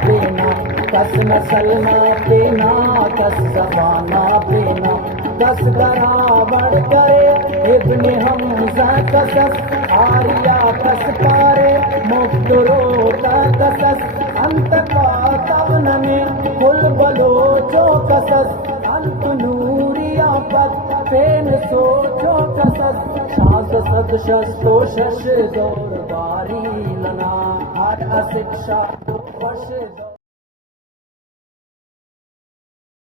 बेना कस मसलमा बेना कस जबाना बेना कस बराबर करे इब्ने हमजा कसस आरिया कस पारे मुफ्तरोता कसस अंत पातवन में कुल बलोचो कसस अंत नूरिया पद पेन सोचो कसस शास सद शस्तो शश दौर बारी लना हर अशिक्षा तो वश